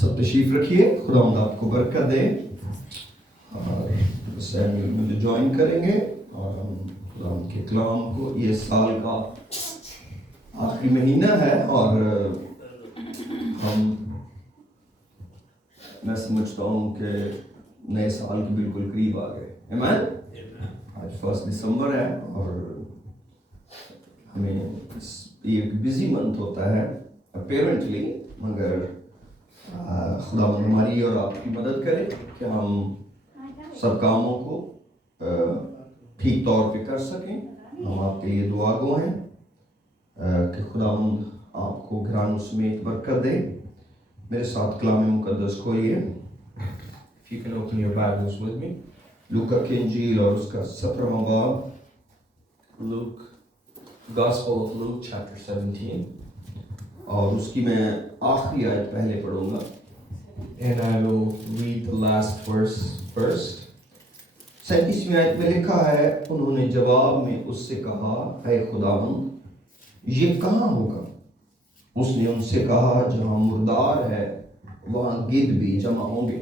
सब तशरीफ रखिए, खुदावंद आपको बरकत दे। और सैमुअल मुझे ज्वाइन करेंगे और हम खुदावंद के कलाम को, ये साल का आखिरी महीना है और मैं समझता हूँ कि नए साल के बिल्कुल करीब आ गए। आमीन। आज 1 दिसंबर है और हमें ये एक बिजी मंथ होता है अपेरेंटली, मगर खुदावंद हमारी और आपकी मदद करे कि हम सब कामों को ठीक तौर पे कर सकें। हम आपके लिए दुआ गो हैं कि खुदावंद आपको घरानों समेत बरकत दे। मेरे साथ कलाम मुकद्दस खोलिए। If you can open your Bibles with me, लूका की इंजील और उसका 17वां बाब, Luke, Gospel of Luke, chapter 17. और उसकी मैं आखिरी आयत पहले पढ़ूंगा। And I will read the last verse first. 37वीं आयत में लिखा है, उन्होंने जवाब में उससे कहा, ऐ खुदावंद, ये कहाँ होगा? उसने उनसे कहा, जहाँ मुर्दार है वहाँ गिद्ध भी जमा होंगे।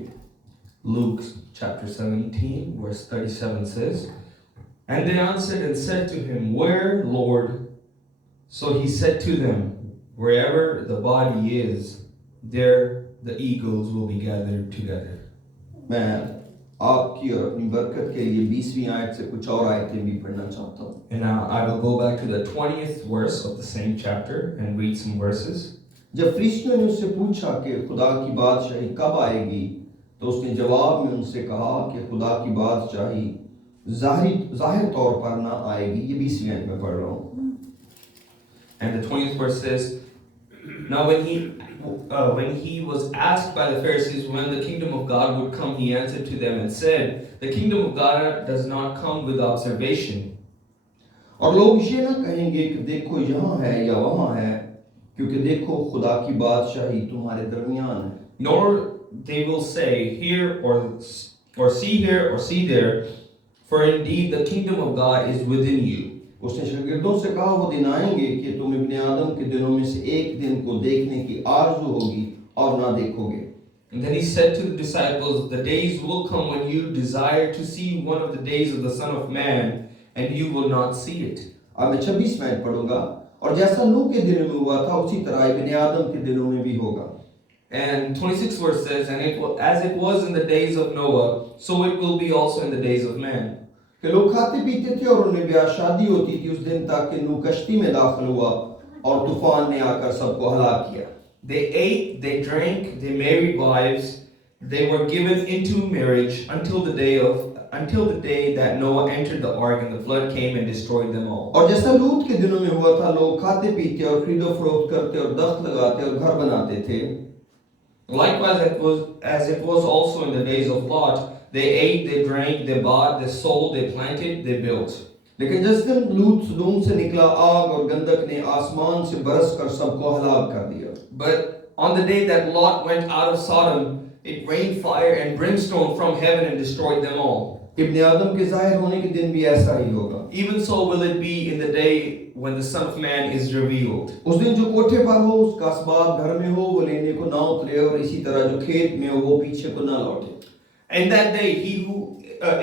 Luke chapter 17, verse 37 says, And they answered and said to him, Where, Lord? So he said to them, Wherever the body is, there the eagles will be gathered together. मैं आपकी और अपनी बरकत के लिए 20वीं आयत से कुछ और आयतें भी पढ़ना चाहता हूँ। And now I will go back to the 20th verse of the same chapter and read some verses. जब फरिश्तों ने उससे पूछा कि खुदा की बादशाही कब आएगी, तो उसने जवाब में उनसे कहा कि खुदा की बादशाही जाहिर तौर पर ना आएगी। ये 20वीं आयत में पढ़ रहा हूँ। And the 20th verse says, Now when he was asked by the Pharisees when the kingdom of God would come, he answered to them and said, The kingdom of God does not come with observation. और लोग ये ना कहेंगे कि देखो यहाँ है या वहाँ है, क्योंकि देखो खुदा की बादशाही तुम्हारे दरमियान है। Nor they will say, Here or see here or see there, for indeed the kingdom of God is within you. उसने शागिर्दों से कहा, वो दिन आएंगे कि तुम इब्ने आदम के दिनों में से एक दिन को देखने की आरज़ू होगी और ना देखोगे। And then he said to the disciples, The days will come when you desire to see one of the days of the Son of Man, and you will not see it. अब मैं 26 में पढ़ूंगा, और जैसा नूह के दिनों में हुआ था उसी तरह इब्ने आदम के दिनों में भी होगा। And 26th verse says, And as it was in the days of Noah, so it will be also in the days of man. कि लोग खाते पीते थे और उनमें ब्याह शादी होती थी उस दिन तक कि नूह कश्ती में दाखिल हुआ और तूफान ने आकर सबको हलाक किया। They ate, they drank, they married wives, they were given into marriage until the day that Noah entered the ark and the flood came and destroyed them all. और जैसा लूत के दिनों में हुआ था, लोग खाते पीते और खरीदो फरोख्त करते और दख्त लगाते और घर बनाते थे। Likewise, as it was also in the days of Lot, they ate, they drank, they bought, they sold, they planted, they built. लेकिन जिस दिन लूत सदूम से निकला, आग और गंधक ने आसमान से बरस कर सबको हलाक कर दिया। But on the day that Lot went out of Sodom, it rained fire and brimstone from heaven and destroyed them all. इब्ने आदम के जाहिर होने के दिन भी ऐसा ही होगा। Even so will it be in the day when the Son of Man is revealed. उस दिन जो कोठे पर हो उसका असबाब घर में हो, वो लेने को ना उतरे, और इसी तरह जो खेत में हो वो पीछे को ना लौटे। And that day he who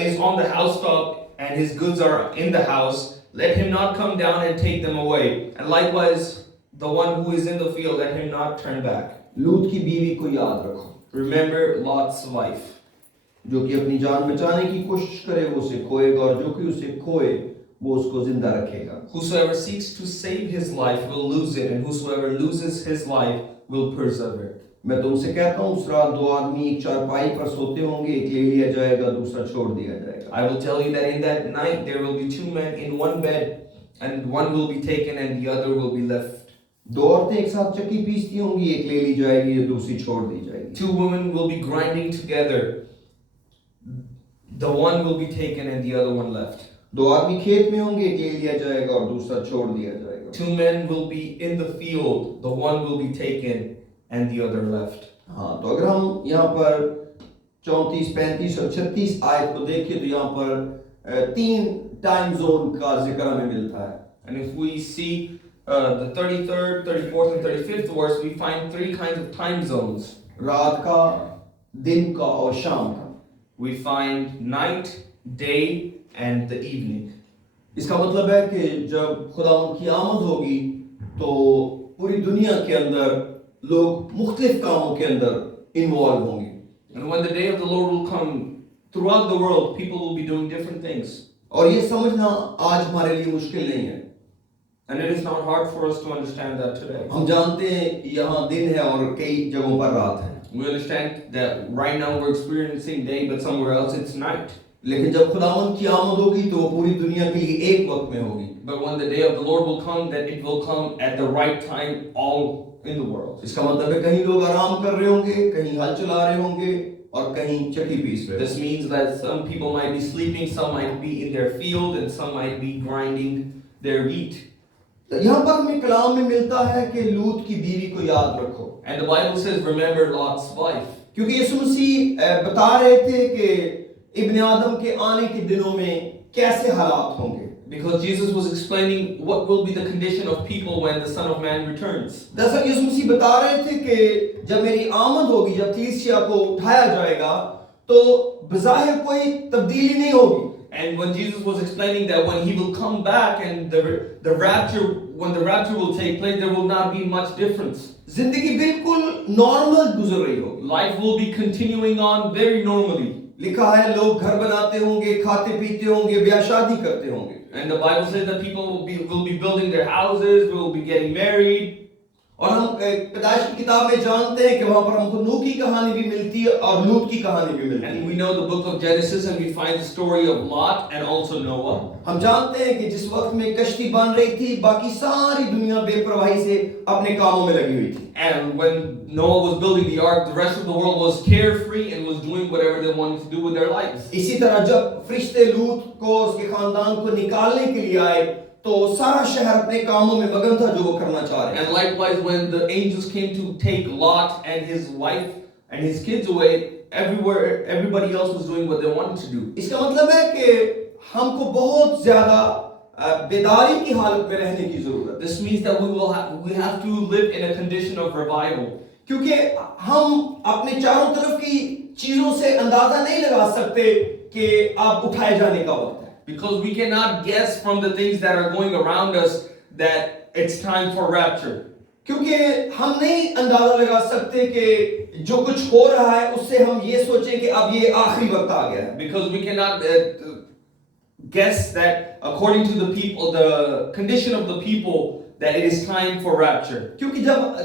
is on the housetop and his goods are in the house, let him not come down and take them away. And likewise the one who is in the field, let him not turn back. लूत की बीवी को याद रखो। Remember Lot's wife. जो कि अपनी जान बचाने की कोशिश करे वो उसे खोएगा, और जो कि उसे खोए वो उसको जिंदा रखेगा। Whosoever seeks to save his life will lose it, and whosoever loses his life will preserve it. मैं तुमसे कहता हूँ, उस रात दो आदमी एक चारपाई पर सोते होंगे, एक ले लिया जाएगा, दूसरा छोड़ दिया जाएगा। I will tell you that in that night there will be two men in one bed, and one will be taken and the other will be left. दो औरतें एक साथ चक्की पीसती होंगी, एक ले ली जाएगी, दूसरी छोड़ दी जाएगी। Two women will be grinding together. The one will be taken and the other one left. दो आदमी खेत में होंगे, एक ले लिया जाएगा और दूसरा छोड़ दिया जाएगा। Two men will be in the field, the one will be taken and the other left. हाँ, तो अगर हम यहाँ पर 34, 35 और 36 आयत को देखें तो यहाँ पर 3 टाइम जोन का जिक्र हमें मिलता है। And if we see the 33rd, 34th and 35th verse, we find 3 kinds of time zones. रात का, दिन का और शाम का। We find night, day, and the evening. इसका मतलब है कि जब खुदावंद की आमद होगी तो पूरी दुनिया के अंदर लोग मुख्तलिफ कामों के अंदर इन्वॉल्व होंगे। And when the day of the Lord will come, throughout the world, people will be doing different things. और ये समझना आज हमारे लिए मुश्किल नहीं है। And it is not hard for us to understand that today. हम जानते हैं यहाँ दिन है और कई जगहों पर रात है। We understand that right now we're experiencing day, but somewhere else it's night. लेकिन जब खुदावंद की आमद होगी तो वो पूरी दुनिया के लिए एक वक्त में होगी। But when the day of the Lord will come, that it will come at the right time all in the world. इसका मतलब है कहीं लोग आराम कर रहे होंगे, कहीं हल चला रहे होंगे और कहीं चक्की पीस रहे। This means that some people might be sleeping, some might be in their field, and some might be grinding their wheat. यहाँ पर हमें कलाम में मिलता है कि लूत की बीवी को याद रखो। And the Bible says, remember Lot's wife. क्योंकि यीशु मसीह बता रहे थे कि इब्ने आदम के आने के दिनों में कैसे हालात होंगे। Because Jesus was explaining what will be the condition of people when the Son of Man returns. दरअसल यीशु मसीह बता रहे थे कि जब मेरी आमद होगी, जब कलीसिया को उठाया जाएगा तो बज़ाहिर कोई तब्दीली नहीं होगी। And when Jesus was explaining that when he will come back and the rapture, when the rapture will take place, there will not be much difference. जिंदगी बिल्कुल नॉर्मल गुजर रही होगी। Life will be continuing on very normally. लिखा है लोग घर बनाते होंगे, खाते पीते होंगे, ब्याह शादी करते होंगे। And the Bible says that people will be building their houses, will be getting married. और हम पैदाइश की किताब में जानते हैं कि वहां पर हमको नूह की कहानी भी मिलती है और लूत की कहानी भी मिलती है। And we know the book of Genesis and we find the story of Lot and also Noah. हम जानते हैं कि जिस वक्त में कश्ती बन रही थी, बाकी सारी दुनिया बेपरवाही से अपने कामों में लगी हुई थी। And when Noah was building the ark, the rest of the world was carefree and was doing whatever they wanted to do with their lives. इसी तरह जब फरिश्ते लूत को उसके खानदान को निकालने के लिए आए तो सारा शहर अपने कामों में मगन था जो वो करना चाह रहे। And likewise, when the angels came to take Lot and his wife and his kids away, everybody else was doing what they wanted to do. इसका मतलब है कि हमको बहुत ज्यादा बेदारी की हालत में रहने की जरूरत है। This means that we have to live in a condition of revival. क्योंकि हम अपने चारों तरफ की चीजों से अंदाजा नहीं लगा सकते कि आप उठाए जाने का वक्त है। Because we cannot guess from the things that are going around us that it's time for rapture. क्योंकि हम नहीं अंदाजा लगा सकते कि जो कुछ हो रहा है उससे हम ये सोचें कि अब ये आखिरी वक्त आ गया है। Because we cannot guess that according to the people, the condition of the people, that it is time for rapture. क्योंकि जब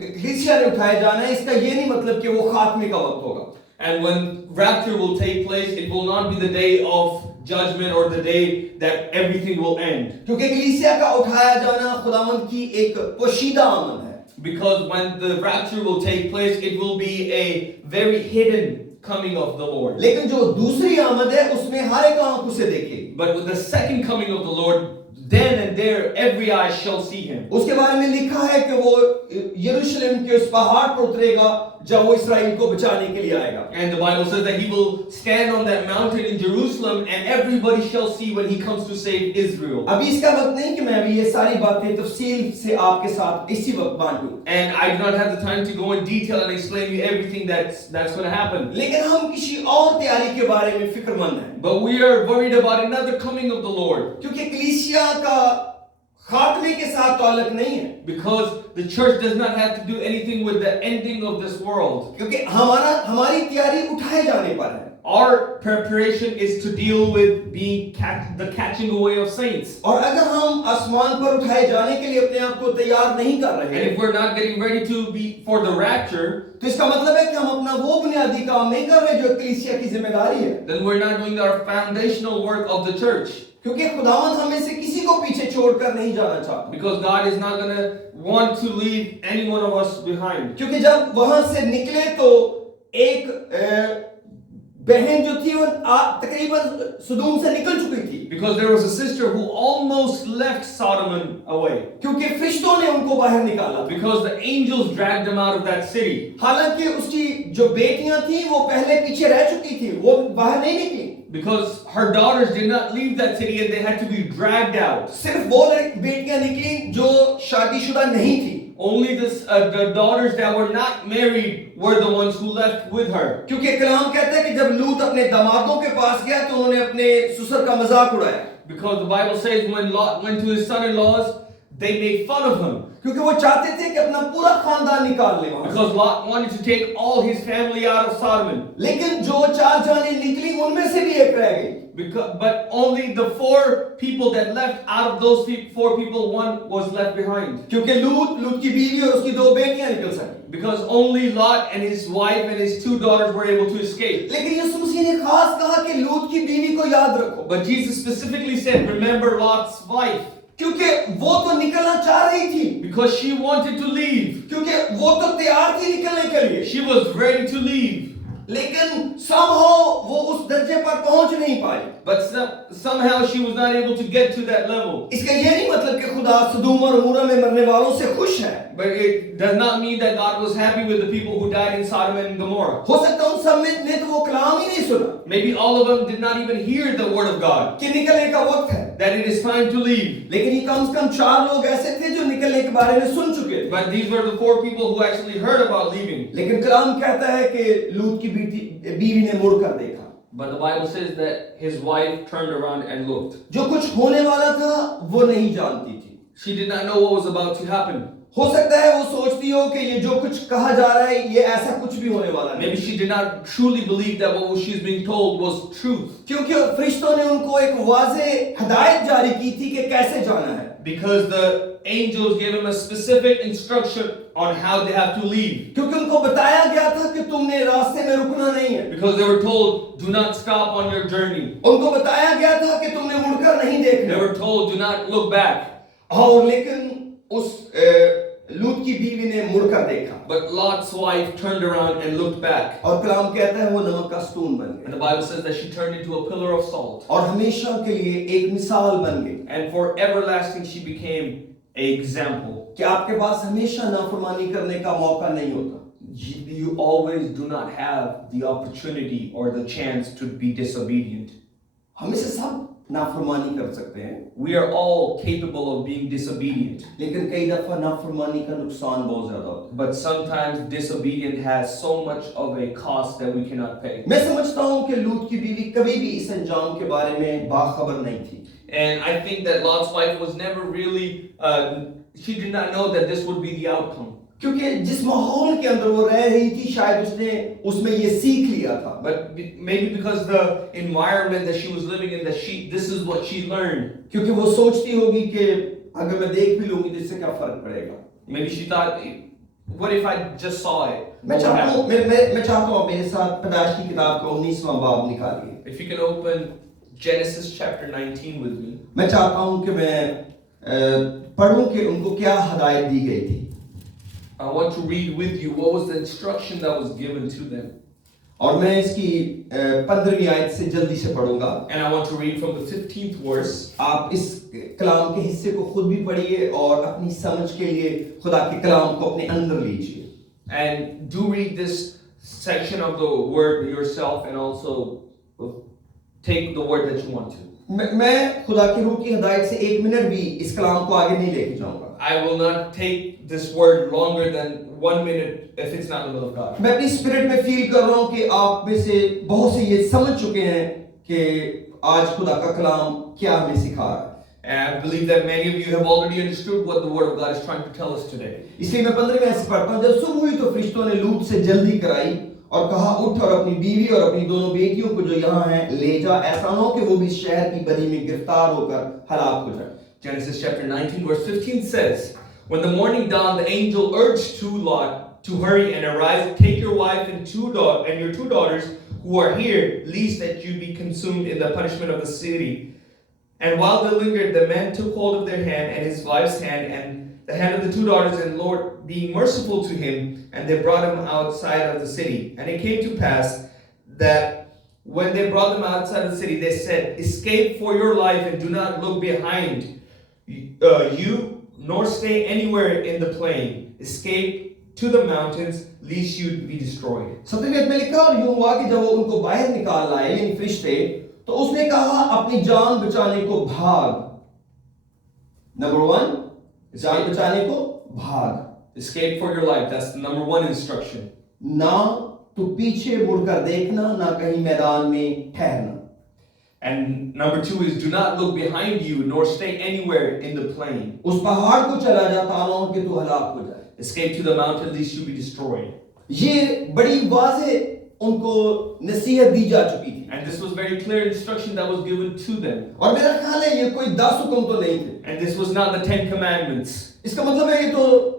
कलीसिया ने उठाए जाना है इसका ये नहीं मतलब कि वो खात्मे का वक्त होगा। And when rapture will take place, it will not be the day of judgment or the day that everything will end. क्योंकि कलीसिया का उठाया जाना खुदावंद की एक पोशीदा आमद है। Because when the rapture will take place, it will be a very hidden coming of the Lord. लेकिन जो दूसरी आमद है उसमें हर एक आंख उसे देखेगी। But with the second coming of the Lord, then and there every eye shall see him. उसके बारे में लिखा है कि वो यरूशलेम के उस पहाड़ पर उतरेगा जब वो इस्राएल को बचाने के लिए आएगा। And the Bible says that he will stand on that mountain in Jerusalem and everybody shall see when he comes to save Israel. अभी इसका वक्त नहीं कि मैं अभी ये सारी बातें तफसील से आपके साथ इसी वक्त बांटूं। And I do not have the time to go in detail and explain to you everything that's going to happen. लेकिन हम किसी और तैयारी के बारे में फिक्रमंद हैं। But we are worried about another coming of the Lord. क्योंकि कलीसिया का खात्मे के साथ ताल्लुक नहीं है। Because the church does not have to do anything with the ending of this world. क्योंकि हमारी तैयारी उठाए जाने पर है। Our preparation is to deal with being the catching away of saints. और अगर हम आसमान पर उठाए जाने के लिए अपने आप को तैयार नहीं कर रहे And हैं, if we're not getting ready to be for the rapture, तो इसका मतलब है कि हम अपना वो बुनियादी काम नहीं कर रहे जो कलीसिया की जिम्मेदारी है। then we're not doing our foundational work of the church. क्योंकि खुदावंद हमें से किसी को पीछे छोड़कर नहीं जाना चाहता। Because God is not going to want to leave any one of us behind. क्योंकि जब वहां से निकले तो एक बहन जो थी वो तकरीबन सदूम से निकल चुकी थी। Because there was a sister who almost left Sodom away. क्योंकि फरिश्तों ने उनको बाहर निकाला। Because the angels dragged them out of that city. हालांकि उसकी जो बेटियां थी वो पहले पीछे रह चुकी थी, वो बाहर नहीं निकली। Because her daughters did not leave that city and they had to be dragged out. सिर्फ वो बेटियां निकली जो शादीशुदा नहीं थी। Only the daughters that were not married were the ones who left with her. क्योंकि कलाम कहता है कि जब लूत अपने दामादों के पास गया तो उन्होंने अपने ससुर का मजाक उड़ाया, Because the Bible says when Lot went to his son-in-laws, they made fun of him. क्योंकि वो चाहते थे कि अपना पूरा खानदान निकाल ले वहां से। Because Lot wanted to take all his family out of Sodom. लेकिन जो 4 जाने निकली उनमें से भी एक रह गई। But only the 4 people that left, out of those 4 people, 1 was left behind. क्योंकि लूत की बीवी और उसकी 2 बेटियां निकल सकी। Because only Lot and his wife and his 2 daughters were able to escape. लेकिन यीशु मसीह ने खास कहा कि लूत की बीवी को याद रखो। But Jesus specifically said, remember Lot's wife. क्योंकि वो तो निकलना चाह रही थी, Because she wanted to leave. क्योंकि वो तो तैयार थी निकलने के लिए, She was ready to leave. लेकिन somehow वो उस दर्जे पर पहुंच नहीं पाई। But somehow she was not able to get to that level. इसका ये नहीं मतलब कि खुदा सदूम और अमोरा में मरने वालों से खुश है। But it does not mean that God was happy with the people who died in Sodom and Gomorrah. हो सकता है उन सब ने तो वो कलाम ही नहीं सुना Maybe all of them did not even hear the word of God, कि निकलने का वक्त है, that it is time to leave. लेकिन ये कम से कम 4 लोग ऐसे थे जो निकलने के बारे में सुन चुके थे। But these were the 4 people who actually heard about leaving. लेकिन कलाम कहता है कि लूत की बीवी ने मुड़कर देखा। But the Bible says that his wife turned around and looked. जो कुछ होने वाला था वो नहीं जानती थी। She did not know what was about to happen. हो सकता है वो सोचती हो कि ये जो कुछ कहा जा रहा है ये ऐसा कुछ भी होने वाला नहीं। Maybe she did not truly believe that what she's being told was truth. क्योंकि फरिश्तों ने उनको एक वाज़ेह हिदायत जारी की थी कि कैसे जाना है। Because the angels gave him a specific instruction on how they have to leave. क्योंकि उनको बताया गया था कि तुमने रास्ते में रुकना नहीं है। Because they were told, do not stop on your journey. उनको बताया गया था कि तुमने मुड़कर नहीं देखना। They were told, do not look back. और लेकिन उस लूत की बीवी ने मुड़कर देखा। But Lot's wife turned around and looked back. और कलाम कहता है वो नमक का स्तून बन And the गई Bible says that she turned into a pillar of salt. और हमेशा के लिए एक मिसाल बन गई And for everlasting she became an example. कि आपके पास हमेशा नाफरमानी करने का मौका नहीं होता। You always do not have the opportunity or the chance to be disobedient. हम इसे सब नाफरमानी कर सकते हैं, We are all capable of being disobedient. लेकिन कई दफा नाफरमानी का नुकसान बहुत ज्यादा होता है। But sometimes disobedience has so much of a cost that we cannot pay. मैं समझता हूँ कि लूत की बीवी कभी भी इस अंजाम के बारे में बाखबर नहीं थी। And I think that Lot's wife was never really, she did not know that this would be the outcome. क्योंकि जिस माहौल के अंदर वो रह रही थी शायद उसने उसमें ये सीख लिया था। But maybe because the environment that she was living in, this is what she learned. क्योंकि वो सोचती होगी कि अगर मैं देख भी लूंगी तो इससे क्या फर्क पड़ेगा। Maybe she thought, what if I just saw it? मैं चाहता हूँ मेरे साथ पैदाइश की किताब का 19वां बाब निकालिए। If you can open Genesis chapter 19 with me. मैं चाहता हूँ कि मैं पढ़ूं कि उनको क्या हदायत दी गई थी। I want to read with you what was the instruction that was given to them. और मैं इसकी 15वीं आयत से जल्दी से पढ़ूंगा। And I want to read from the 15th verse. आप इस कलाम के हिस्से को खुद भी पढ़िए और अपनी समझ के लिए खुदा के कलाम को अपने अंदर लीजिए। And do read this section of the word yourself and also take the word that you want to. मैं खुदा की रूह की हिदायत से 1 मिनट भी इस कलाम को आगे नहीं लेके जाऊंगा। I will not take this word longer than 1 minute if it's not the will of God. मैं अपनी स्पिरिट में फील कर रहा हूँ कि आप में से बहुत से ये समझ चुके हैं कि आज खुदा का कलाम क्या हमें सिखा रहा है। And I believe that many of you have already understood what the word of God is trying to tell us today. इसलिए मैं 15वें ऐसे पढ़ता हूँ। जब सुबह हुई तो फरिश्तों ने लूत से जल्दी कराई और कहा उठ और अपनी बीवी और अपनी दोनों बेटियों को जो यहाँ हैं ले जा, ऐसा न हो कि वो भी शहर की बदी में गिरफ्तार होकर हलाक हो जाए। Genesis chapter 19 verse 15 says, when the morning dawned, the angel urged to Lot to hurry and arise, take your wife and your 2 daughters who are here, lest that you be consumed in the punishment of the city. And while they lingered, the man took hold of their hand and his wife's hand and the hand of the 2 daughters, and Lord being merciful to him, and they brought him outside of the city. And it came to pass that when they brought them outside of the city, they said, escape for your life and do not look behind you, nor stay anywhere in the plain. Escape to the mountains, lest you be destroyed. 7वें में लिखा और यूं हुआ कि जब वो उनको बाहर निकाल लाए यानी फरिश्ते, तो उसने कहा अपनी जान बचाने को भाग। नंबर 1, जान बचाने को भाग। Escape for your life. That's the number one instruction. ना तो पीछे मुड़कर देखना, ना कहीं मैदान में ठहरना। And number two is do not look behind you nor stay anywhere in the plain. उस पहाड़ को चला जा ताना कि तू हलाक हो जाए। Escape to the mountain lest you be destroyed. ये बड़ी वाज़े उनको नसीहत दी जा चुकी थी। And this was very clear instruction that was given to them. और मेरा ख्याल है ये कोई 10 हुक्म तो नहीं थे। And this was not the 10 commandments. इसका मतलब है ये तो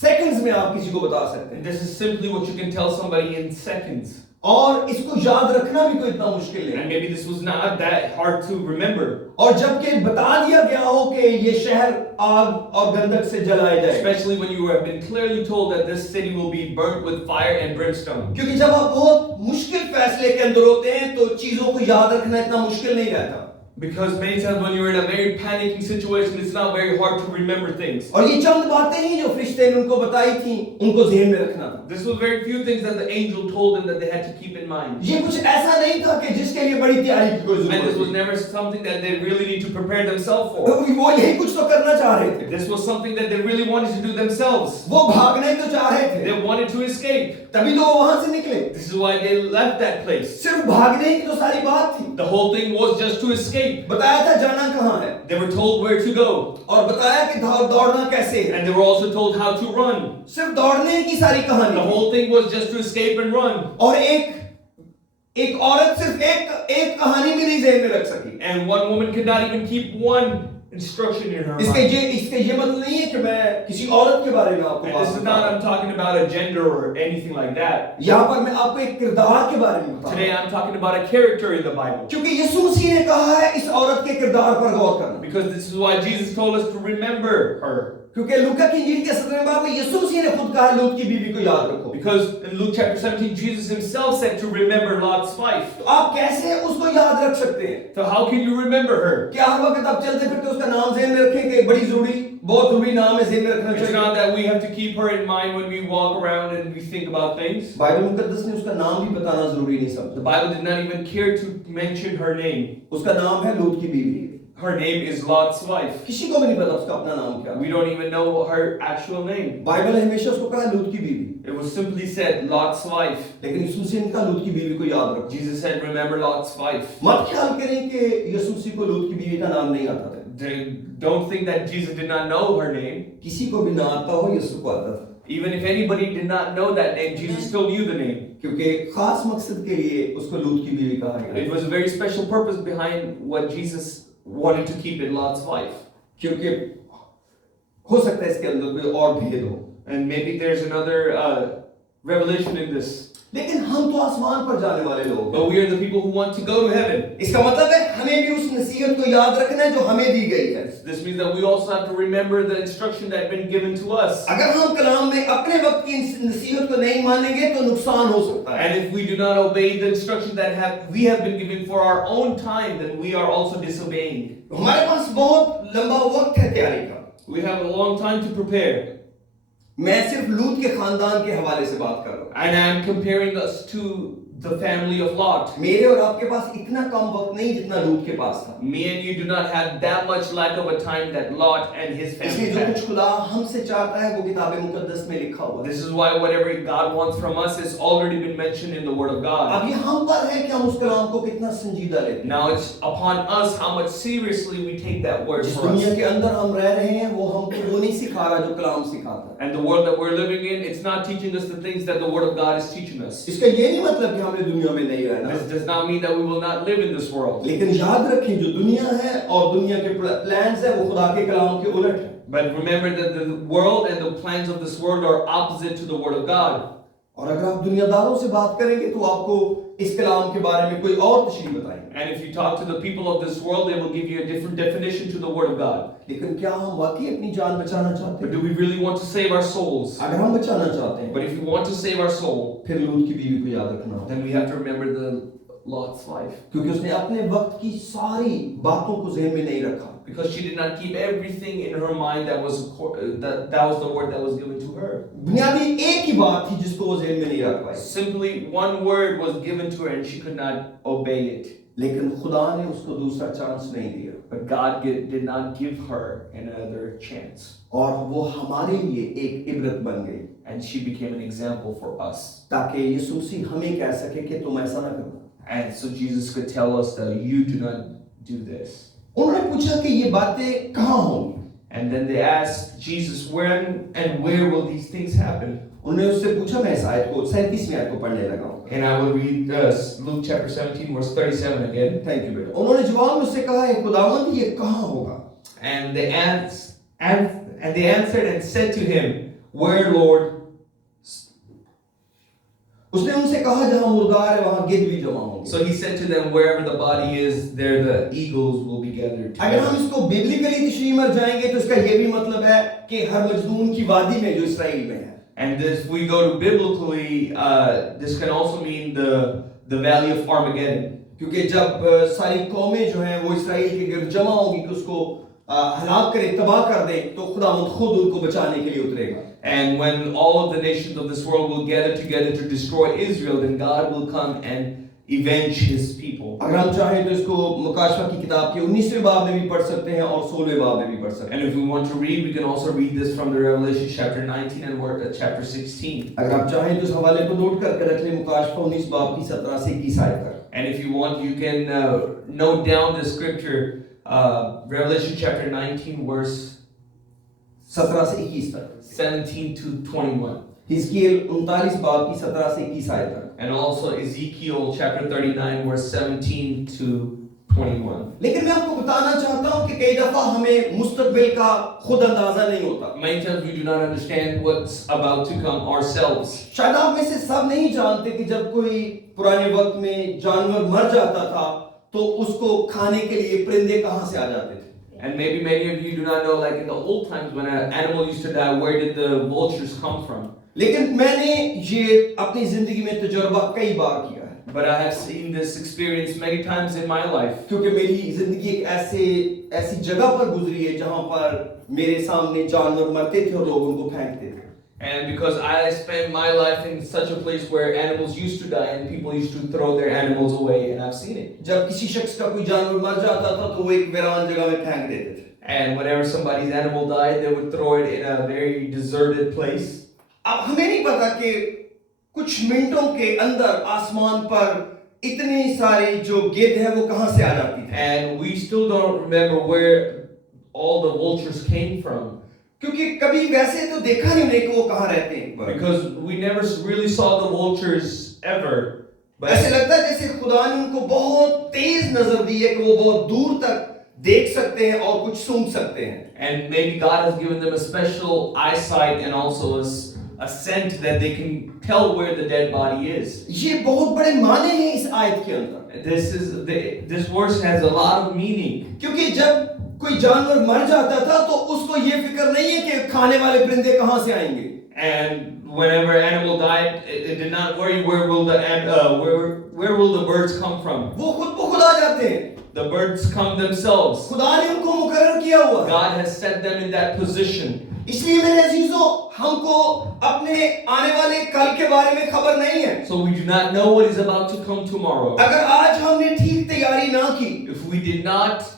सेकंड्स में आप किसी को बता सकते And हैं। this is simply what you can tell somebody in seconds. और इसको याद रखना भी कोई इतना मुश्किल And नहीं। maybe this was not that hard to remember. और जबकि बता दिया गया हो कि ये शहर आग और गंधक से जलाया जाएगा। Especially when you have been clearly told that this city will be burnt with fire and brimstone. क्योंकि जब आप बहुत मुश्किल फैसले के अंदर होते हैं तो चीजों को याद रखना इतना मुश्किल नहीं रहता। Because many times when you're in a very panicking situation, it's not very hard to remember things. और ये चंद बातें ही जो फरिश्ते ने उनको बताई थी उनको ज़हन में रखना था। This was very few things that the angel told them that they had to keep in mind. ये कुछ ऐसा नहीं था कि जिसके लिए बड़ी तैयारी की कोई And this जरूरत was थी। never something that they really need to prepare themselves for. वो यही कुछ तो करना चाह रहे थे। This was something that they really wanted to do themselves. वो भागना ही तो चाह रहे थे। They wanted to escape. तभी तो वो वहां से निकले। This is why they left that place. सिर्फ भागने की तो सारी बात थी। The whole thing was just to escape. बताया था जाना कहाँ है। They were told where to go. और बताया कि दौड़ना कैसे है। And they were also told how to run. सिर्फ दौड़ने की सारी कहानी। The whole thing was just to escape and run. और एक औरत सिर्फ एक कहानी भी नहीं ज़हन में रख सकी। And one woman could not even keep one instruction in her इसके mind. ये मतलब नहीं है कि मैं किसी औरत के बारे में आपको And बात this is बता not रहा हूं। I'm talking about a gender or anything like that. यहाँ पर मैं आपको एक किरदार के बारे में बता रहा Today हूं। I'm talking about a character in the Bible. क्योंकि यीशु मसीह ने कहा है इस औरत के किरदार पर गौर करना। Because this is why Jesus told us to remember her. क्योंकि लूका की इंजील के 17वें बाब में यीशु मसीह ने खुद कहा लूत की बीवी को याद रखो। Because in Luke chapter 17, Jesus himself said to remember Lot's wife. तो आप कैसे उसको याद रख सकते हैं? So how can you remember her? क्या हर वक्त आप चलते फिरते उसका नाम ज़हन में रखें कि बहुत जरूरी नाम है ज़हन में रखना It's चाहिए। not that we have to keep her in mind when we walk around and we think about things. Bible मुकद्दस ने उसका नाम भी बताना जरूरी नहीं समझा। The Bible did not even care to mention her name. उसका नाम है लूत की बीवी। Her name is Lot's wife. किसी को भी नहीं पता उसका अपना नाम क्या है। We don't even know her actual name. Bible ने हमेशा उसको कहा लूत की बीवी। It was simply said Lot's wife. लेकिन यीशु मसीह ने कहा लूत की बीवी को याद रखो। Jesus said remember Lot's wife. मत ख्याल करें कि यीशु मसीह को लूत की बीवी का नाम नहीं आता था। Don't think that Jesus did not know her name. किसी को भी ना आता हो यीशु को आता था। Even if anybody did not know that name, Jesus still knew the name. क्योंकि खास मकसद के लिए उसको लूत की बीवी कहा गया। It was a very special purpose behind what Jesus wanted to keep it Lot's wife. क्योंकि हो सकता है इसके अंदर कोई और भेद हो। And maybe there's another revelation in this. लेकिन हम तो आसमान पर जाने वाले लोग हैं। But we are the people who want to go to heaven. इसका मतलब है हमें भी उस नसीहत को याद रखना है जो हमें दी गई है। This means that we also have to remember the instruction that had been given to us. अगर हम कलाम में अपने वक्त की नसीहत को नहीं मानेंगे तो नुकसान हो सकता है। And if we do not obey the instruction that we have been given for our own time, then we are also disobeying. हमारे पास बहुत लंबा वक्त है तैयारी का। We have a long time to prepare. मैं सिर्फ लूत के खानदान के हवाले से बात कर रहा हूँ। And I am comparing us to the family of Lot. मेरे और आपके पास इतना कम वक्त नहीं जितना लूत के पास था। Me and you do not have that much lack of a time that Lot and his family इसलिए जो had. कुछ खुदा हमसे चाहता है वो किताब मुकद्दस में लिखा हुआ है। This is why whatever God wants from us has already been mentioned in the Word of God. अब ये हम पर है कि हम उस कलाम को कितना संजीदा लेते हैं। Now it's upon us how much seriously we take that word जिस for दुनिया us. के अंदर हम रह रहे हैं वो हमको वो नहीं सिखा रहा जो कलाम सिखाता है। And the world that we're living in, it's not teaching us the things that the Word of God is teaching us. इसका ये नहीं मतलब कि हमने दुनिया में नहीं रहना। This does not mean that we will not live in this world. लेकिन याद रखें जो दुनिया है और दुनिया के प्लान्स है वो खुदा के कलाम के उलट है। But remember that the world and the plans of this world are opposite to the Word of God. और अगर आप दुनियादारों से बात करेंगे तो आपको इस कलाम के बारे में कोई और तशरीह बताएंगे। And if you talk to the people of this world, they will give you a different definition to the Word of God. लेकिन क्या हम वाकई अपनी जान बचाना चाहते But हैं? do we really want to save our souls? अगर हम बचाना चाहते हैं But if you want to save our soul, फिर लूत की बीवी को याद रखना होगा। then we have to remember the Lot's life. क्योंकि उसने अपने वक्त की सारी बातों को ज़हन में नहीं रखा, Because she did not keep everything in her mind that was the word that was given to her. बुनियादी एक ही बात थी जिसको वो ज़हन में नहीं रख पाई, Simply one word was given to her and she could not obey it. लेकिन खुदा ने उसको दूसरा चांस नहीं दिया, But God did not give her another chance. और वो हमारे लिए एक इबरत बन गई, And she became an example for us. ताकि यीशु मसीह हमें कह सके कि तुम ऐसा ना करो। And so Jesus could tell us that you do not do this. उन्होंने पूछा कि ये बातें कहाँ होंगी, And then they asked Jesus, when and where will these things happen? उन्होंने उससे पूछा, मैं इस आयत को 37वीं आयत को पढ़ने लगा हूँ। And I will read Luke chapter 17 verse 37 again. Thank you बेटा। उन्होंने जवाब में उससे कहा, है खुदावंद ये कहाँ होगा? And they answered and said to him, where, Lord? उसने उनसे कहा, जहाँ मुर्दार है वहाँ गिद्ध भी जमा होंगे। So he said to them, wherever the body is, there the eagles will be gathered अगर हम together. इसको बिब्लिकली तशरीह में जाएंगे तो इसका ये भी मतलब है कि हर मजदून की वादी में जो इसराइल में है। And if we go to biblically, this can also mean the valley of Armageddon. क्योंकि जब सारी कौमें जो हैं वो इसराइल के गिर्द जमा होंगी कि उसको हलाक करे, तबाह कर दे, तो खुदावंद खुद उनको बचाने के लिए उतरेगा। And when all of the nations of this world will gather together to destroy Israel, then God will come and avenge his people. अगर हम चाहें तो इसको मुकाशवा की किताब के 19वें बाब में भी पढ़ सकते हैं और 16वें बाब में भी पढ़ सकते हैं। And if we want to read, we can also read this from the Revelation chapter 19 and chapter 16. अगर आप चाहें तो इस हवाले को नोट करके रख लें, मुकाशवा 19 बाब की 17 से 21 आयत तक। And if you want, you can note down the scripture, Revelation chapter 19 verse 17 से 21 तक, 17 to 21. हिजकिय्येल 39 बाब की 17 से 21 आयत तक, And also Ezekiel chapter 39 verse 17 to 21. लेकिन मैं आपको बताना चाहता हूं कि कई दफा हमें मुस्तकबिल का खुद अंदाजा नहीं होता। Many times we do not understand what's about to come ourselves. शायद आप में से सब नहीं जानते कि जब कोई पुराने वक्त में जानवर मर जाता था तो उसको खाने के लिए परिंदे कहां से आ जाते थे। And maybe many of you do not know, like in the old times when an animal used to die, where did the vultures come from? लेकिन मैंने ये अपनी जिंदगी में तजुर्बा कई बार किया है, But I have seen this experience many times in my life. क्योंकि मेरी जिंदगी एक ऐसी जगह पर गुजरी है जहां पर मेरे सामने जानवर मरते थे और लोग उनको फेंकते थे। And because I spent my life in such a place where animals used to die and people used to throw their animals away, and I've seen it. जब किसी शख्स का कोई जानवर मर जाता था तो वो एक वीरान जगह में फेंक देते थे। And whenever somebody's animal died, they would throw it in a very deserted place. अब हमें नहीं पता कि कुछ मिनटों के अंदर आसमान पर इतनी सारी जो गिद्ध है वो कहां से आ जाती थी। And we still don't remember where all the vultures came from. क्योंकि कभी वैसे तो देखा नहीं हमने कि वो कहां रहते हैं, Because we never really saw the vultures ever. But ऐसे लगता है जैसे खुदा ने उनको बहुत तेज नजर दी है कि वो बहुत दूर तक देख सकते हैं और कुछ सूंघ सकते हैं। And maybe God has given them a special eyesight and also a scent that they can tell where the dead body is. ये बहुत बड़े माने हैं इस आयत के अंदर। This verse has a lot of meaning. क्योंकि जब कोई जानवर मर जाता था तो उसको ये फिक्र नहीं है कि खाने वाले परिंदे कहां से आएंगे। And whenever an animal died, it did not worry where will the birds come from. वो खुद ब खुद आ जाते हैं। The birds come themselves. खुदा ने उनको मुकर्रर किया हुआ है। God has set them in that position. इसलिए मेरे अजीजों, हमको अपने आने वाले कल के बारे में खबर नहीं है। So we do not know what is about to come tomorrow. अगर आज हमने ठीक तैयारी ना की, If we did not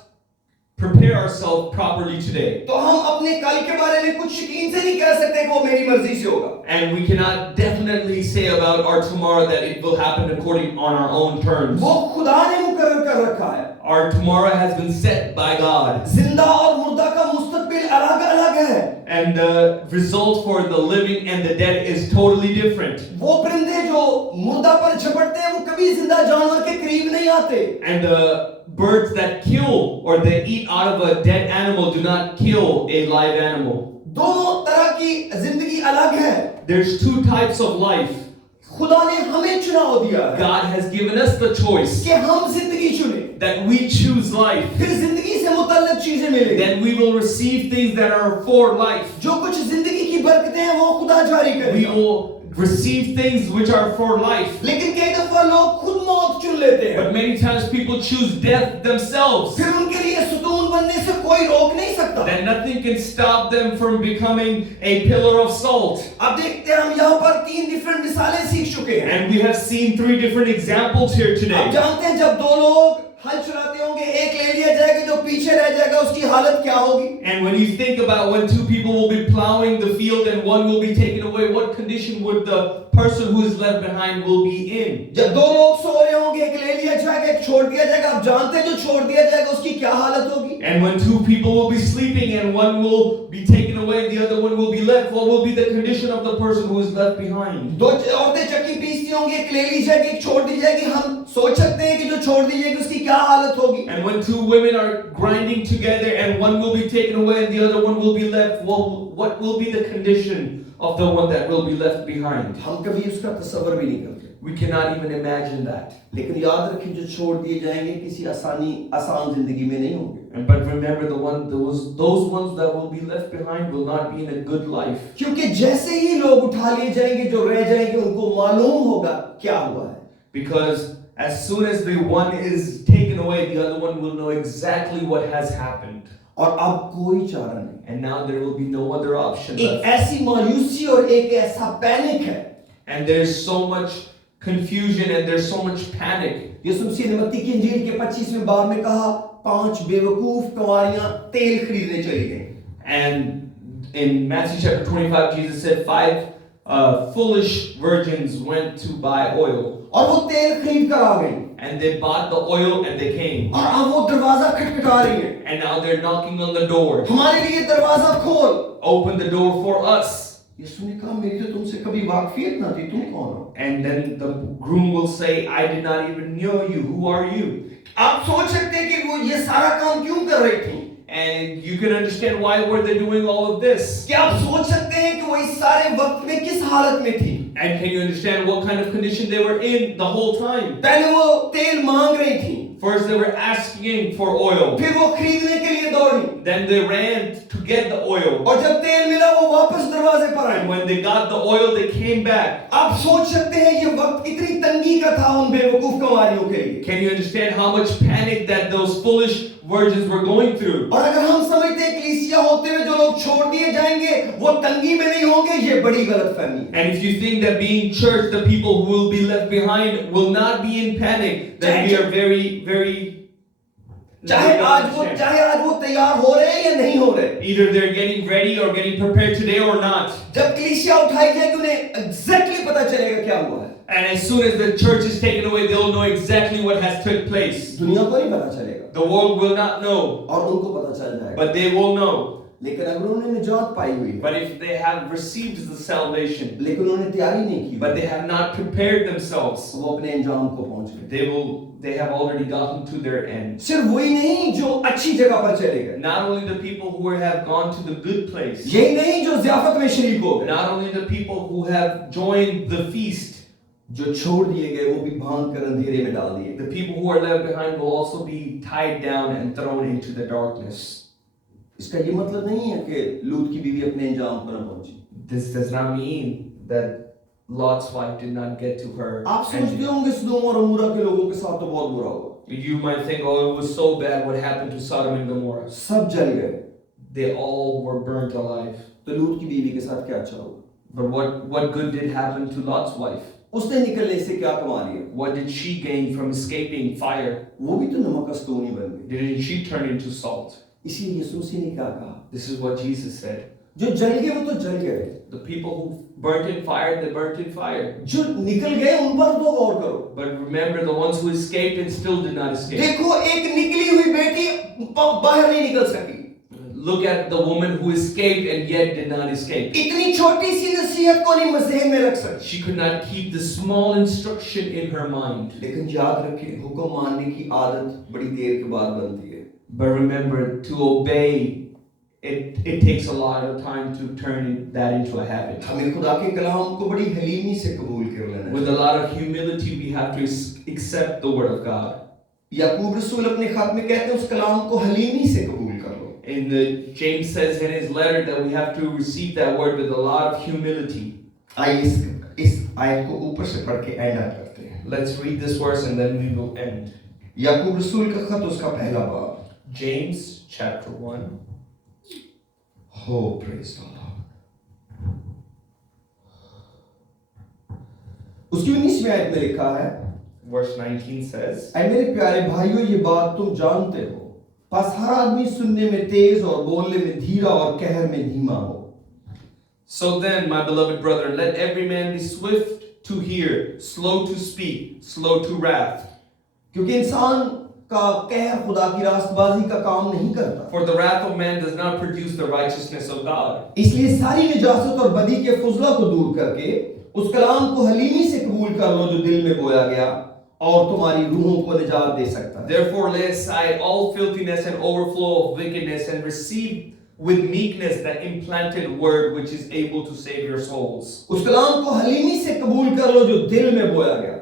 prepare ourselves properly today, तो हम अपने कल के बारे में कुछ यकीन से नहीं कह सकते कि वो मेरी मर्जी से होगा। and we cannot definitely say about our tomorrow that it will happen according on our own terms. वो खुदा ने मुकर्रर कर रखा है। Our tomorrow has been set by God. जिंदा और मुर्दा का मुस्तकबिल अलग-अलग है। And the result for the living and the dead is totally different. वो परिंदे जो मुर्दा पर झपटते हैं वो कभी जिंदा जानवर के करीब नहीं आते। And the birds that kill or they eat out of a dead animal do not kill a live animal. दोनों तरह की जिंदगी अलग है। There's two types of life. खुदा ने हमें चुनाव दिया है God has given us the choice कि हम जिंदगी चुने, that we choose life. फिर जिंदगी से मुतल्लिक चीजें मिलेंगी। Then we will receive things that are for life. जो कुछ जिंदगी की बरकतें हैं वो खुदा जारी We करेगा। will receive things which are for life. लेकिन कई दफा दफा लोग खुद मौत चुन लेते हैं, But many times people choose death themselves. फिर उनके लिए सुतून बनने से कोई रोक नहीं सकता। Then nothing can stop them from becoming a pillar of salt. अब देखते हैं, हम यहाँ पर 3 डिफरेंट मिसालें सीख चुके हैं। And we have seen 3 different examples here आप today. जानते हैं जब 2 लोग हल चलाते होंगे, एक ले लिया जाएगा, जो पीछे रह जाएगा उसकी हालत क्या होगी? And when you think about when 2 people will be plowing the field and one will be taken away, what condition would the person who is left behind will be in? जब 2 लोग सो रहे होंगे, एक ले लिया जाएगा, एक छोड़ दिया जाएगा, आप जानते हैं जो छोड़ दिया जाएगा उसकी क्या हालत होगी? And when 2 people will be sleeping and one will be taken away and the other one will be left, what will be the condition of the person who is left behind? 2 औरतें चक्की पीसती होंगी, एक ले ली जाएगी, एक छोड़ दी जाएगी, हम सोच सकते हैं कि जो छोड़ दी जाएगी उसकी क्या हालत होगी? And when 2 women are grinding together and one will be taken away and the other one will be left, what will be the condition of the one that will be left behind? हम कभी उसका तस्वर भी नहीं करते। We cannot even imagine that. लेकिन याद रखिए, जो छोड़ दिए जाएंगे किसी आसान जिंदगी में नहीं होंगे। But remember, those ones that will be left behind will not be in a good life. क्योंकि जैसे ही लोग उठा लिए जाएंगे, जो रह जाएंगे उनको मालूम होगा क्या हुआ है। Because as soon as the one is taken away, the other one will know exactly what has happened. और अब कोई चारा नहीं। And now there will be no other option एक left. ऐसी मायूसी और एक ऐसा पैनिक है। And there's so much confusion and there's so much panic. यीशु मसीह ने मत्ती की इंजील के 25वें बाब में कहा, 5 बेवकूफ कुंवारियां तेल खरीदने चली गईं। And in Matthew chapter 25, Jesus said 5 foolish virgins went to buy oil. और वो तेल खरीद कर आ गईं। And they bought the oil and they came. और अब वो दरवाजा खटखटा रही है, And now they're knocking on the door. हमारे लिए दरवाजा खोल। Open the door for us. यीशु ने कहा, मेरी तो तुमसे कभी वाकफियत ना थी, तुम कौन हो? And then the groom will say, I did not even know you. Who are you? आप सोच सकते हैं कि वो ये सारा काम क्यों कर रही थी? And you can understand why were they doing all of this. क्या आप सोच सकते हैं कि वो इस सारे वक्त में किस हालत में थी? And can you understand what kind of condition they were in the whole time? पहले वो तेल मांग रही थी, First they were asking for oil. फिर वो खरीदने के लिए दौड़ी, Then they ran to get the oil. और जब तेल मिला वो वापस दरवाजे पर And I. when they got the oil, they came back. आप सोच सकते हैं ये वक्त कितनी तंगी का था उन बेवकूफ कुंवारियों के लिए। Can you understand how much panic that those foolish virgins were going through? और अगर हम समझते हैं कलीसिया होते हुए जो लोग छोड़ दिए जाएंगे वो तंगी में नहीं होंगे, ये बड़ी गलतफहमी है। And if you think that being church, the people who will be left behind will not be in panic, then we are very चाहे आज वो तैयार हो रहे हैं या नहीं हो रहे, either they're getting ready or getting prepared today or not. जब कलीसिया उठाई जाएगी उन्हें एग्जैक्टली पता चलेगा क्या हुआ है। And as soon as the church is taken away, they'll know exactly what has took place. दुनिया को नहीं पता चलेगा The world will not know, और उनको पता चल जाएगा। but they will know. लेकिन अगर उन्होंने निजात पाई हुई है, But if they have received the salvation, लेकिन उन्होंने तैयारी नहीं की, but they have not prepared themselves, वो अपने अंजाम को पहुंच गए। they have already gotten to their end. सिर्फ वही नहीं जो अच्छी जगह पर चले गए, Not only the people who have gone to the good place, यही नहीं जो ज़ियाफत में शरीक हो गए, not only the people who have joined the feast, जो छोड़ दिए गए वो भी भांग कर अंधेरे में डाल दिए। the people who are left behind will also be tied down and thrown into the darkness. इसका ये मतलब नहीं है कि लूत की बीवी अपने अंजाम पर न पहुंची। This does not mean that Lot's wife did not get to her आप सोचते ending. होंगे सदोम और अमोरा के लोगों के साथ तो बहुत बुरा हुआ, You might think, oh, it was so bad what happened to Sodom and Gomorrah. सब जल गए, They all were burnt alive. तो लूत की बीवी के साथ क्या अच्छा हुआ? But what good did happen to Lot's wife? उसने निकलने से क्या कमा लिया? What did she gain from escaping fire? वो भी तो नमक का स्तून ही बन गई। Didn't she turn into salt? इसीलिए यीशु मसीह ने क्या कहा, This is what Jesus said. जो जल गए वो तो जल गए, The people who burnt in fire, they burnt in fire. जो निकल गए उन पर तो गौर करो। But remember the ones who escaped and still did not escape. देखो, एक निकली हुई बेटी बाहर नहीं निकल सकी, Look at the woman who escaped and yet did not escape. इतनी छोटी सी नसीहत को नहीं मज़ेह में रख सकती। She could not keep the small instruction in her mind. लेकिन याद रखें, हुक्म मानने की आदत बड़ी देर के बाद बनती है। But remember, to obey, it takes a lot of time to turn that into a habit. हमें खुदा के कलाम को बड़ी हलीमी से कबूल कर लेना है। With a lot of humility, we have to accept the word of God. याकूब रसूल अपने खत में कहते हैं उस कलाम को हलीमी से कबूल कर लो। And James says in his letter that we have to receive that word with a lot of humility. आइए इस आयत को ऊपर से पढ़ के एंड करते हैं। Let's read this verse and then we will end. याकूब रसूल का खत उसका पहला बाब. James chapter 1. Oh, praise the Lord. उसकी 19वीं आयत में लिखा है, Verse 19 says, ऐ मेरे प्यारे भाइयों, ये बात तुम जानते हो, बस हर आदमी सुनने में तेज और बोलने में धीरा और कहर में धीमा हो. So then, my beloved brethren, let every man be swift to hear, slow to speak, slow to wrath. क्योंकि इंसान का कहर खुदा की रास्तबाजी का काम नहीं करता. For the wrath of man does not produce the righteousness of God. इसलिए सारी निजासत और बदी के फुजला को दूर करके उस कलाम को हलीमी से कबूल कर लो जो दिल में बोया गया और तुम्हारी रूहों को निजात दे सकता है. Therefore lay aside all filthiness and overflow of wickedness and receive with meekness the implanted word which is able to save your souls. उस कलाम को हलीमी से कबूल कर लो जो दिल में बोया गया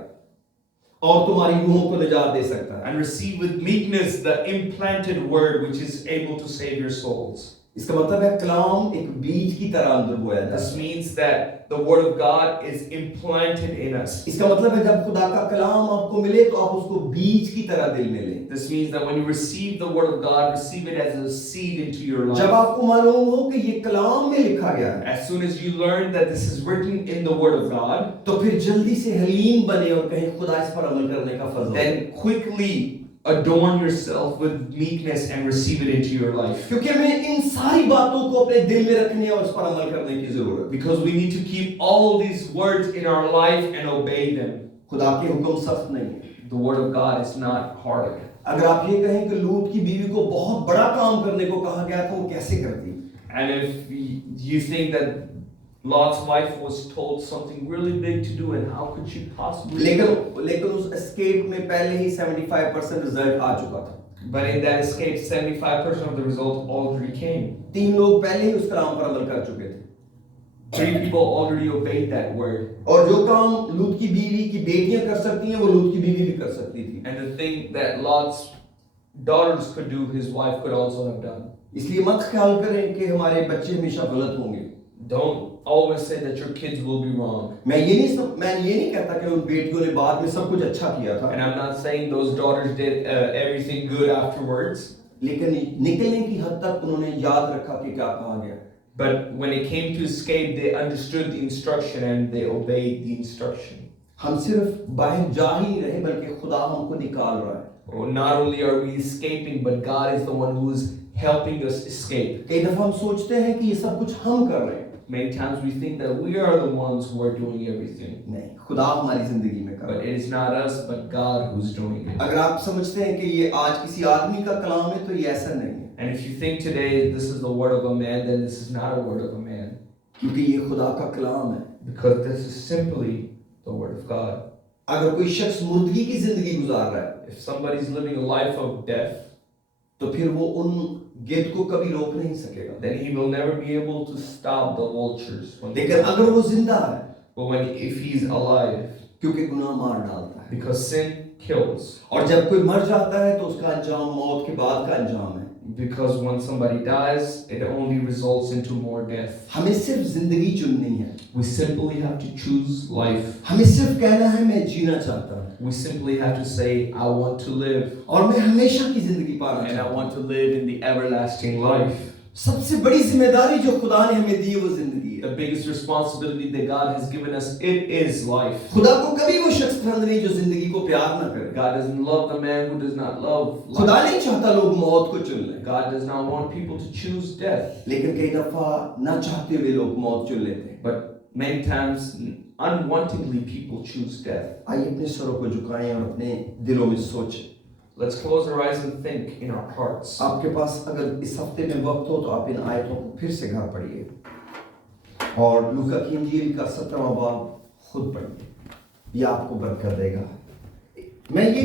और तुम्हारी रूहों को निजात दे सकता है. And receive with meekness the implanted word which is able to save your souls. इसका मतलब है कलाम एक बीज की तरह अंदर बोया जाता This है. means that the word of God is implanted in us. इसका मतलब है जब खुदा का कलाम आपको मिले तो आप उसको बीज की तरह दिल में लें. This means that when you receive the word of God, receive it as a seed into your जब life. आपको मालूम हो कि ये कलाम में लिखा गया है, As soon as you learn that this is written in the word of God, तो फिर जल्दी से हलीम बने और कहें खुदा इस पर अमल करने का फजल. then quickly adorn yourself with meekness and receive it into your life. क्योंकि हमें इन सारी बातों को अपने दिल में रखने और उस पर अमल करने की जरूरत है. Because we need to keep all these words in our life and obey them. खुदा के हुक्म सख्त नहीं है. The word of God is not hard. अगर आप ये कहें कि लूत की बीवी को बहुत बड़ा काम करने को कहा गया था, वो कैसे करती? And if you think that Lot's wife was told something really big to do, and how could she possibly? लेकिन उस एस्केप में पहले ही 75% रिजल्ट आ चुका था. But in that escape, 75% of the result already came. 3 लोग पहले ही उस कलाम पर अमल कर चुके थे. 3 people already obeyed that word. और जो काम लूत की बीवी की बेटियां कर सकती हैं, वो लूत की बीवी भी कर सकती थी. And the thing that Lot's daughters could do, his wife could also have done. इसलिए मत ख्याल करें कि हमारे बच्चे हमेशा गलत होंगे. Don't always say that your kids will be wrong. मैं ये नहीं कहता कि उन बेटियों ने बाद में सब कुछ अच्छा किया था. And I'm not saying those daughters did everything good afterwards. लेकिन निकलने की हद तक उन्होंने याद रखा कि क्या कहा गया. But when it came to escape, they understood the instruction and they obeyed the instruction. हम सिर्फ बाहर जा ही नहीं रहे, बल्कि खुदा हमको निकाल रहा है. Oh, not only are we escaping, but God is the one who is helping us escape. कई दफा हम सोचते हैं कि ये सब कुछ हम कर रहे हैं. Many times we think that we are the ones who are doing everything. नहीं, खुदा हमारी जिंदगी में कर रहा But है. it is not us, but God who's doing it. अगर आप समझते हैं कि ये आज किसी आदमी का कलाम है, तो ये ऐसा नहीं है. And if you think today this is the word of a man, then this is not a word of a man. क्योंकि ये खुदा का कलाम है. Because this is simply the word of God. अगर कोई शख्स मुर्दगी की जिंदगी गुजार रहा है, If somebody is living a life of death, तो फिर वो उन गिद्ध को कभी रोक नहीं सकेगा. then he will never be able to stop the vultures. लेकिन अगर वो जिंदा है, But if he's alive, क्योंकि गुनाह मार डालता है. because sin kills. और जब कोई मर जाता है तो उसका अंजाम मौत के बाद का अंजाम है. Because when somebody dies, it only results into more death. हमें सिर्फ जिंदगी चुननी है. We simply have to choose life. हमें सिर्फ कहना है मैं जीना चाहता हूँ. We simply have to say, I want to live. और मैं हमेशा की जिंदगी पाना And I चाहता हूँ. want to live in the everlasting life. सबसे बड़ी जिम्मेदारी जो खुदा ने हमें दी है वो जिंदगी है. The biggest responsibility that God has given us, it is life. खुदा को कभी वो शख्स पसंद नहीं जो जिंदगी को प्यार ना करे. God doesn't love the man who does not love खुदा life. नहीं चाहता लोग मौत को चुन लें. God does not want people to choose death. लेकिन कई दफा ना चाहते हुए लोग मौत चुन लेते हैं. But many times, unwantingly, people choose death. आइए अपने सरों को झुकाएं और अपने दिलों में सोचें. Let's close our eyes and think in our hearts. आपके पास अगर इस हफ्ते में वक्त हो तो आप इन आयतों को फिर से घर पढ़िए और लूका की इंजील का 17वां बाब खुद पढ़िए. यह आपको बरकत देगा. मैं ये